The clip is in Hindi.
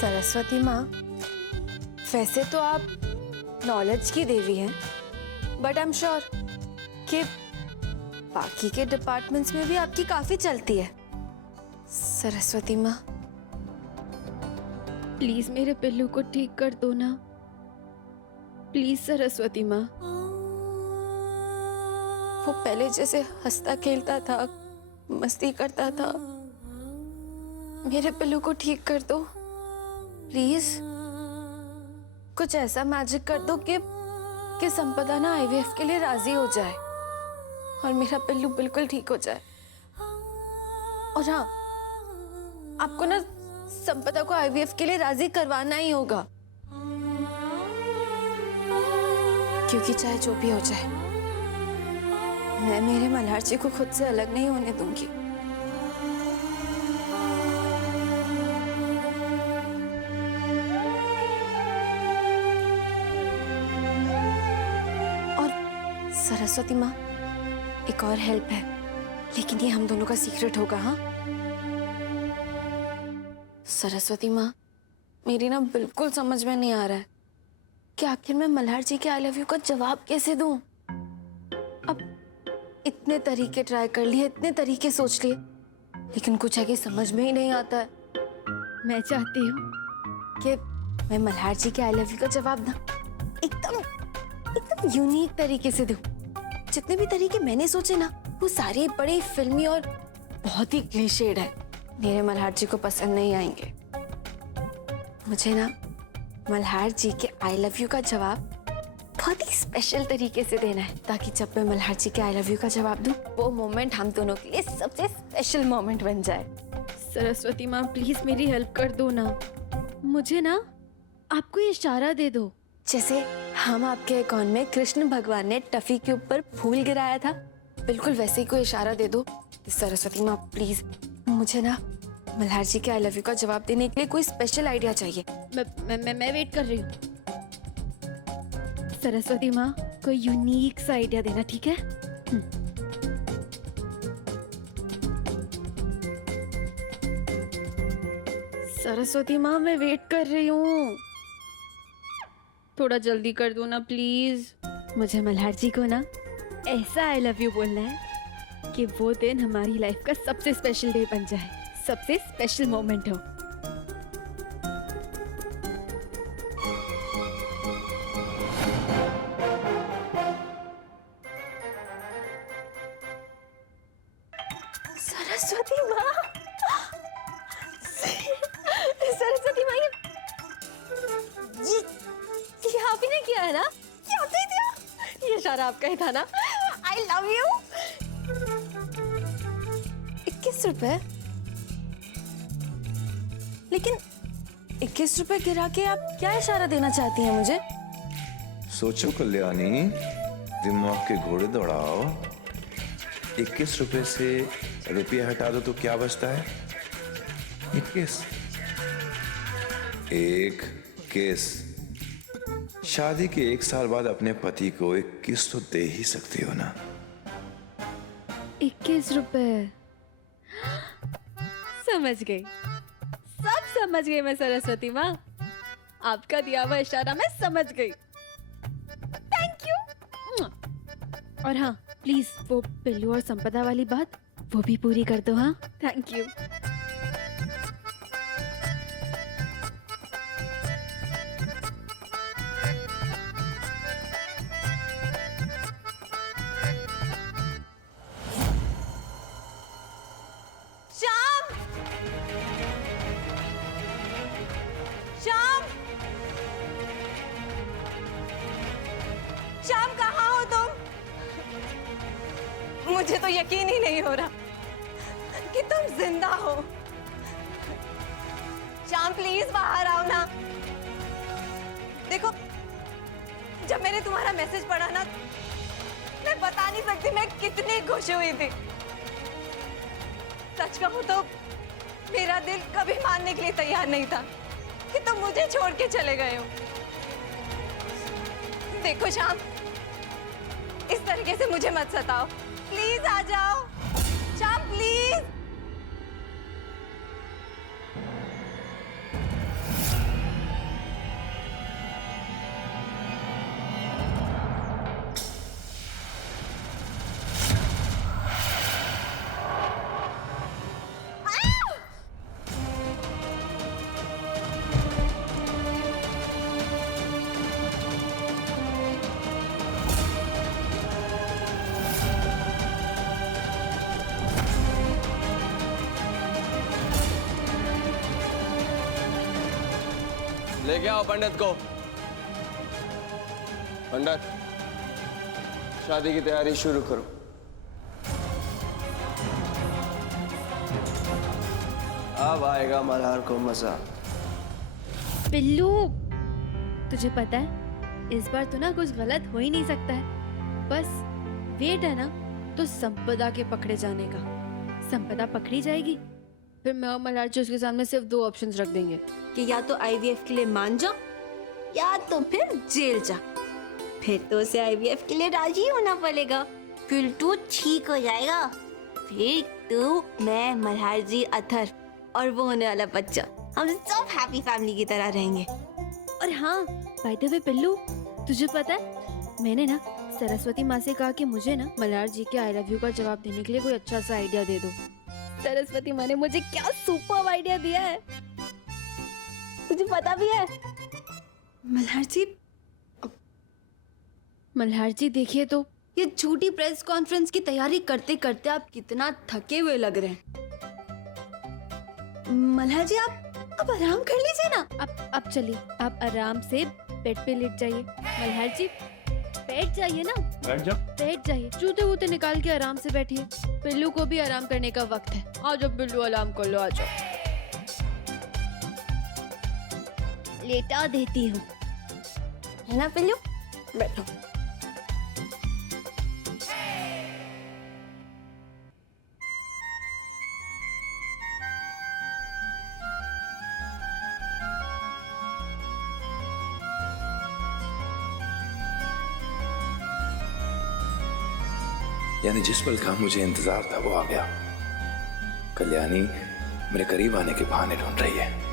सरस्वती माँ, वैसे तो आप नॉलेज की देवी हैं, बट आई एम श्योर कि बाकी के डिपार्टमेंट्स में भी आपकी काफी चलती है। सरस्वती माँ, प्लीज मेरे पिल्लू को ठीक कर दो ना, प्लीज सरस्वती माँ। वो पहले जैसे हंसता खेलता था, मस्ती करता था, मेरे पिल्लू को ठीक कर दो प्लीज। कुछ ऐसा मैजिक कर दो कि संपदा ना आईवीएफ के लिए राजी हो जाए और मेरा पिल्लू बिल्कुल ठीक हो जाए। और हाँ, आपको ना संपदा को आईवीएफ के लिए राजी करवाना ही होगा, क्योंकि चाहे जो भी हो जाए, मैं मेरे मल्हार जी को खुद से अलग नहीं होने दूंगी। और सरस्वती माँ, एक और हेल्प है, लेकिन ये हम दोनों का सीक्रेट होगा। हाँ सरस्वती माँ, मेरी ना बिल्कुल समझ में नहीं आ रहा है कि आखिर मैं मल्हार जी के आई लव यू का जवाब कैसे दूं। अब इतने तरीके ट्राई कर लिए, इतने तरीके सोच लिए, लेकिन कुछ है कि समझ में ही नहीं आता है। मैं चाहती हूँ कि मैं मल्हार जी के आई लव यू का जवाब ना एकदम यूनिक तरीके से दूं। जितने भी तरीके मैंने सोचे ना, वो सारे बड़े फिल्मी और बहुत ही क्लीशेड है, मेरे मल्हार जी को पसंद नहीं आएंगे। मुझे ना मल्हार जी के आई लव यू का जवाब बहुत ही स्पेशल तरीके से देना है, ताकि जब मैं मल्हार जी के आई लव यू का जवाब दूं, वो मोमेंट हम दोनों के लिए सबसे स्पेशल मोमेंट बन जाए। सरस्वती माँ, प्लीज मेरी हेल्प कर दो ना, मुझे ना आपको ये इशारा दे दो, जैसे हम आपके अकाउंट में कृष्ण भगवान ने टफी के ऊपर फूल गिराया था, बिल्कुल वैसे ही कोई इशारा दे दो। सरस्वती माँ प्लीज, मुझे ना मल्हार जी के आई लव यू का जवाब देने के लिए कोई स्पेशल आइडिया चाहिए। मैं वेट कर रही हूँ। सरस्वती माँ, कोई यूनिक सा आइडिया देना, ठीक है? सरस्वती माँ, मैं वेट कर रही हूँ, थोड़ा जल्दी कर दो ना प्लीज। मुझे मल्हार जी को ना ऐसा आई लव यू बोलना है कि वो दिन हमारी लाइफ का सबसे स्पेशल डे बन जाए, सबसे स्पेशल मोमेंट हो। सरस्वती माँ, सरस्वती माँ, ये आप ही ने किया है ना? क्या होता ही था? ये इशारा आपका ही था ना? I love you. 21 रुपए? लेकिन 21 रुपए गिरा के आप क्या इशारा देना चाहती हैं मुझे? सोचो कल्याणी, दिमाग के घोड़े दौड़ाओ। 21 रुपए से रुपया हटा दो तो क्या बचता है? 21। एक किस। शादी के 1 साल बाद अपने पति को 21 तो दे ही सकती हो ना? 21 रुपए, समझ गई, सब समझ गई मैं सरस्वती माँ, आपका दिया हुआ इशारा मैं समझ गई। Thank you. और हाँ, प्लीज वो पिल्लू और संपदा वाली बात वो भी पूरी कर दो। हाँ, थैंक यू। श्याम, श्याम, श्याम, कहाँ हो तुम? मुझे तो यकीन ही नहीं हो रहा कि तुम जिंदा हो। श्याम प्लीज बाहर आओ ना। देखो, जब मैंने तुम्हारा मैसेज पढ़ा ना, मैं बता नहीं सकती मैं कितनी खुश हुई थी। सच कहूं तो मेरा दिल कभी मानने के लिए तैयार नहीं था कि तुम मुझे छोड़ के चले गए हो। देखो श्याम, इस तरीके से मुझे मत सताओ, प्लीज आ जाओ। श्याम प्लीज। लेके आओ पंडित को। पंडित, शादी की तैयारी शुरू करो। अब आएगा मल्हार को मजा। पिल्लू, तुझे पता है इस बार तो ना कुछ गलत हो ही नहीं सकता है। बस वेट है ना तो संपदा के पकड़े जाने का। संपदा पकड़ी जाएगी, फिर मैं और मल्हार जी उसके सामने सिर्फ दो ऑप्शंस रख देंगे कि या तो आईवीएफ के लिए मान जा या तो फिर जेल जा। फिर तो उसे आईवीएफ के लिए राजी होना पड़ेगा, फिर तो ठीक हो जाएगा। फिर तो मैं, मल्हार जी, अथर और वो होने वाला बच्चा, हम सब हैप्पी फैमिली की तरह रहेंगे। और हाँ, बाय द वे पिल्लू, तुझे पता है मैंने ना सरस्वती माँ से कहा कि मुझे ना मल्हार जी के आई लव यू का जवाब देने के लिए कोई अच्छा सा आइडिया दे दो। सरस्वती माँ ने मुझे क्या सुपर आइडिया दिया है, तुझे पता भी है? मल्हार जी देखिए तो ये झूठी प्रेस कॉन्फ्रेंस की तैयारी करते करते आप कितना थके हुए लग रहे हैं। मल्हार जी आप आराम कर लीजिए ना। अब चलिए, आप आराम से बेड पे लेट जाइए। मल्हार जी बैठ जाइए ना। बैठ जाइए, जूते वूते निकाल के आराम से बैठिए। पिल्लू को भी आराम करने का वक्त है। आ जाओ पिल्लू, आराम कर लो, आ जाओ। लेटा देती हूँ, है ना पिल्लू? बैठो। यानी जिस पल का मुझे इंतजार था वो आ गया। कल्याणी मेरे करीब आने के बहाने ढूंढ रही है।